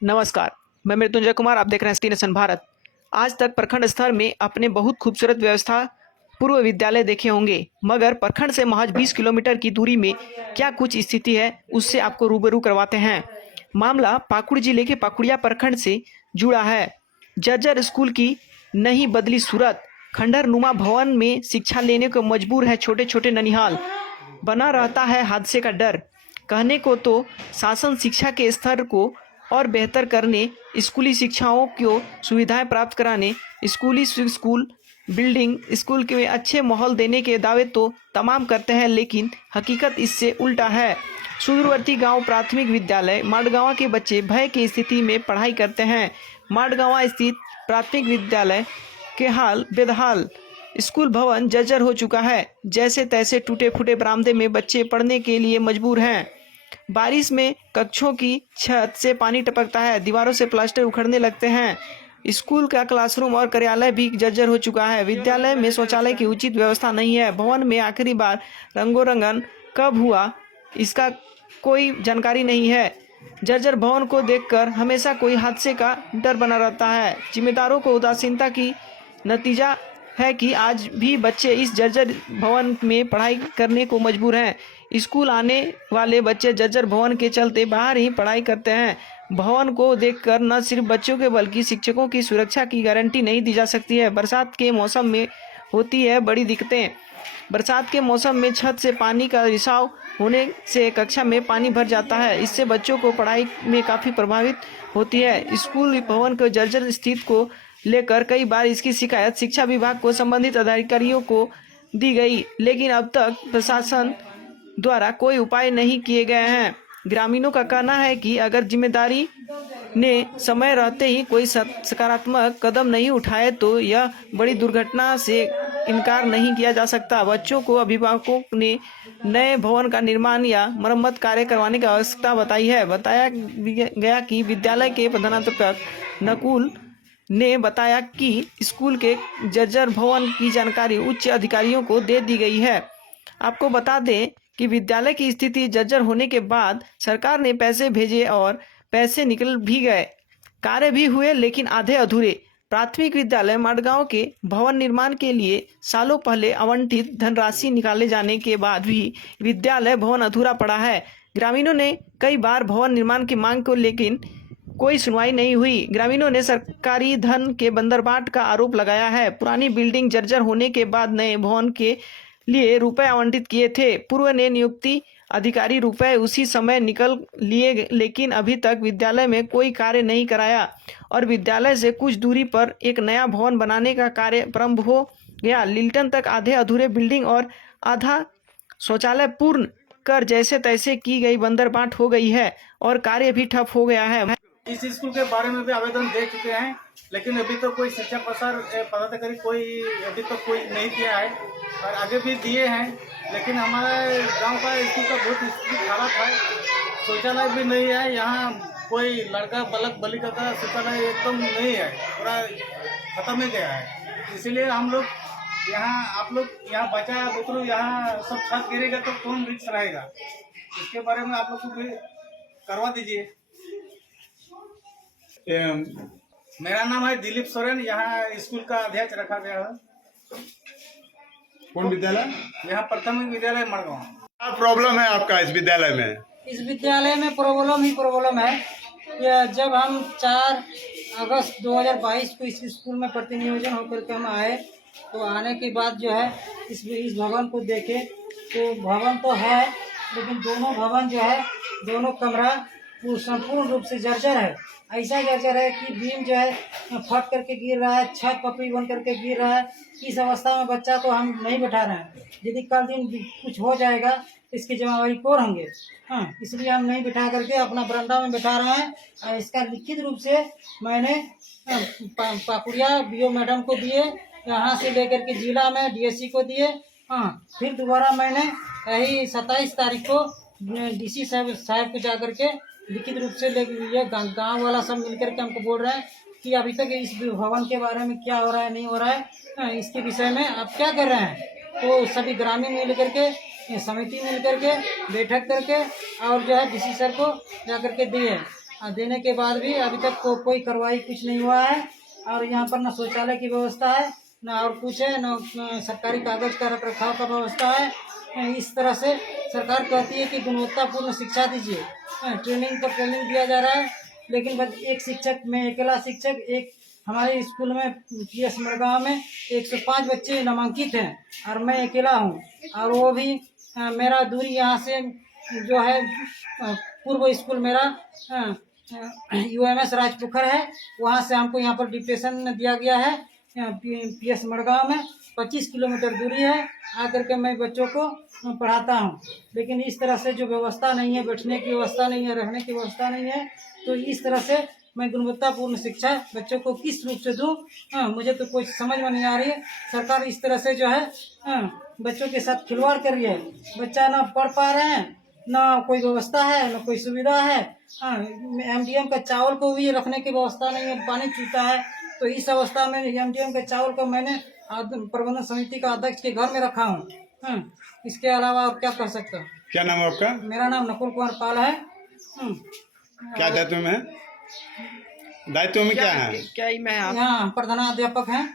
नमस्कार, मैं मृत्युंजय कुमार। आप देख रहे हैं सिटी नेशन भारत। आज तक प्रखंड स्तर में अपने बहुत खूबसूरत व्यवस्था पूर्व विद्यालय देखे होंगे, मगर प्रखंड से महज 20 किलोमीटर की दूरी में क्या कुछ स्थिति है, उससे आपको रूबरू करवाते हैं। मामला पाकुड़ जिले के पाकुड़िया प्रखंड से जुड़ा है। जर्जर स्कूल की नहीं बदली सूरत, खंडहर नुमा भवन में शिक्षा लेने को मजबूर है छोटे छोटे ननिहाल। बना रहता है हादसे का डर। कहने को तो शासन शिक्षा के स्तर को और बेहतर करने, स्कूली शिक्षाओं को सुविधाएं प्राप्त कराने, स्कूल बिल्डिंग, स्कूल के अच्छे माहौल देने के दावे तो तमाम करते हैं, लेकिन हकीकत इससे उल्टा है। सुदूरवर्ती गांव प्राथमिक विद्यालय माडगांव के बच्चे भय की स्थिति में पढ़ाई करते हैं। माडगांव स्थित प्राथमिक विद्यालय के हाल बेदहाल। स्कूल भवन जर्जर हो चुका है। जैसे तैसे टूटे फूटे बरामदे में बच्चे पढ़ने के लिए मजबूर हैं। बारिश में कक्षों की छत से पानी टपकता है, दीवारों से प्लास्टर उखड़ने लगते हैं। स्कूल का क्लासरूम और कार्यालय भी जर्जर हो चुका है। विद्यालय में शौचालय की उचित व्यवस्था नहीं है। भवन में आखिरी बार रंगोरंगन कब हुआ, इसका कोई जानकारी नहीं है। जर्जर भवन को देखकर हमेशा कोई हादसे का डर बना रहता है। जिम्मेदारों को उदासीनता की नतीजा है कि आज भी बच्चे इस जर्जर भवन में पढ़ाई करने को मजबूर हैं। स्कूल आने वाले बच्चे जर्जर भवन के चलते बाहर ही पढ़ाई करते हैं। भवन को देखकर न सिर्फ बच्चों के बल्कि शिक्षकों की सुरक्षा की गारंटी नहीं दी जा सकती है। बरसात के मौसम में होती है बड़ी दिक्कतें। बरसात के मौसम में छत से पानी का रिसाव होने से कक्षा में पानी भर जाता है। इससे बच्चों को पढ़ाई में काफ़ी प्रभावित होती है। स्कूल भवन को जर्जर स्थिति को लेकर कई बार इसकी शिकायत शिक्षा विभाग को संबंधित अधिकारियों को दी गई, लेकिन अब तक प्रशासन द्वारा कोई उपाय नहीं किए गए हैं। ग्रामीणों का कहना है कि अगर जिम्मेदारी ने समय रहते ही कोई सकारात्मक कदम नहीं उठाए तो यह बड़ी दुर्घटना से इनकार नहीं किया जा सकता। बच्चों को अभिभावकों ने नए भवन का निर्माण या मरम्मत कार्य करवाने की आवश्यकता बताई है। बताया गया कि विद्यालय के प्रधानाध्यापक नकुल ने बताया कि स्कूल के जर्जर भवन की जानकारी उच्च अधिकारियों को दे दी गई है। आपको बता दें कि विद्यालय की स्थिति जर्जर होने के बाद सरकार ने पैसे भेजे और पैसे निकल भी गए, कार्य भी हुए, लेकिन आधे अधूरे। प्राथमिक विद्यालय माडगांव के भवन निर्माण के लिए सालों पहले आवंटित धनराशि निकाले जाने के बाद भी विद्यालय भवन अधूरा पड़ा है। ग्रामीणों ने कई बार भवन निर्माण की मांग को, लेकिन कोई सुनवाई नहीं हुई। ग्रामीणों ने सरकारी धन के बंदरबाट का आरोप लगाया है। पुरानी बिल्डिंग जर्जर होने के बाद नए भवन के लिए रुपए आवंटित किए थे। पूर्व ने नियुक्ति अधिकारी रुपए उसी समय निकल लिए, लेकिन अभी तक विद्यालय में कोई कार्य नहीं कराया और विद्यालय से कुछ दूरी पर एक नया भवन बनाने का कार्य प्रारंभ हो गया। लिल्टन तक आधे अधूरे बिल्डिंग और आधा शौचालय पूर्ण कर जैसे तैसे की गई बंदरबाट हो गई है और कार्य भी ठप हो गया है। इस स्कूल के बारे में भी आवेदन दे चुके हैं, लेकिन अभी तो कोई शिक्षा प्रसार पदाधिकारी कोई अभी तक कोई नहीं किया है और आगे भी दिए हैं, लेकिन हमारे गांव का स्कूल का बहुत स्थिति खराब है। शौचालय भी नहीं है, यहाँ कोई लड़का बालक बालिका का शौचालय एकदम नहीं है, पूरा खत्म ही गया है। इसीलिए हम लोग यहाँ, आप लोग यहाँ बचा बुतरू, यहाँ सब छत गिरेगा तो कौन रिस्क रहेगा, इसके बारे में आप लोग को भी करवा दीजिए। मेरा नाम है दिलीप सोरेन, यहाँ स्कूल का अध्यक्ष रखा गया है। कौन विद्यालय? यहाँ प्राथमिक विद्यालय मड़गांव। क्या प्रॉब्लम है आपका इस विद्यालय में? इस विद्यालय में प्रॉब्लम है। जब हम 4 अगस्त 2022 को इस स्कूल में प्रतिनियोजन होकर के हम आए, तो आने के बाद जो है इस भवन को देखे तो भवन तो है, लेकिन दोनों भवन जो है, दोनों कमरा संपूर्ण रूप से जर्जर है। ऐसा जर्जर है कि बीम जो है फट करके गिर रहा है, छत पपड़ी बन करके गिर रहा है। इस अवस्था में बच्चा तो हम नहीं बैठा रहे हैं। यदि कल दिन कुछ हो जाएगा तो इसकी जिम्मेवारी कौन होंगे? हाँ, इसलिए हम नहीं बैठा करके अपना बरामदा में बैठा रहे हैं। इसका लिखित रूप से मैंने पाकुड़िया बीओ मैडम को दिए, यहाँ से लेकर के जिला में डीएससी को दिए। हाँ, फिर दोबारा मैंने यही 27 तारीख को डीसी साहब को जाकर के लिखित रूप से ये गांव वाला सब मिलकर के हमको बोल रहे हैं कि अभी तक इस भवन के बारे में क्या हो रहा है, नहीं हो रहा है, इसके विषय में आप क्या कर रहे हैं। तो सभी ग्रामीण मिल करके, समिति मिल करके बैठक करके और जो है डीसी सर को जा करके दिए। देने के बाद भी अभी तक कोई कार्रवाई कुछ नहीं हुआ है। और यहाँ पर न शौचालय की व्यवस्था है, न और कुछ है, न सरकारी कागज का रख रखाव का व्यवस्था है। इस तरह से सरकार कहती है कि गुणवत्तापूर्ण शिक्षा दीजिए, ट्रेनिंग दिया जा रहा है, लेकिन बस एक शिक्षक, मैं अकेला शिक्षक, एक हमारे स्कूल में PS मड़गांव में 105 बच्चे नामांकित हैं और मैं अकेला हूँ। और वो भी मेरा दूरी यहाँ से जो है पूर्व स्कूल मेरा UMS राजपुखर है, वहाँ से हमको यहाँ पर डिप्टेशन दिया गया है। PS मड़गांव में 25 किलोमीटर दूरी है, आकर के मैं बच्चों को पढ़ाता हूँ। लेकिन इस तरह से जो व्यवस्था नहीं है, बैठने की व्यवस्था नहीं है, रहने की व्यवस्था नहीं है, तो इस तरह से मैं गुणवत्तापूर्ण शिक्षा बच्चों को किस रूप से दूँ, मुझे तो कोई समझ में नहीं आ रही है। सरकार इस तरह से जो है बच्चों के साथ खिलवाड़ कर रही है। बच्चा ना पढ़ पा रहे हैं, ना कोई व्यवस्था है, ना कोई सुविधा है। MDM का चावल को भी रखने की व्यवस्था नहीं है, पानी चूता है। तो इस अवस्था में MDM के चावल को मैंने प्रबंधन समिति का अध्यक्ष के घर में रखा हूँ। इसके अलावा और क्या कर सकता हूँ? क्या नाम है आपका? मेरा नाम नकुल कुमार पाल है। क्या दायित्व में है? दायित्व में क्या है? क्या ही मैं आप यहाँ प्रधानाध्यापक हैं।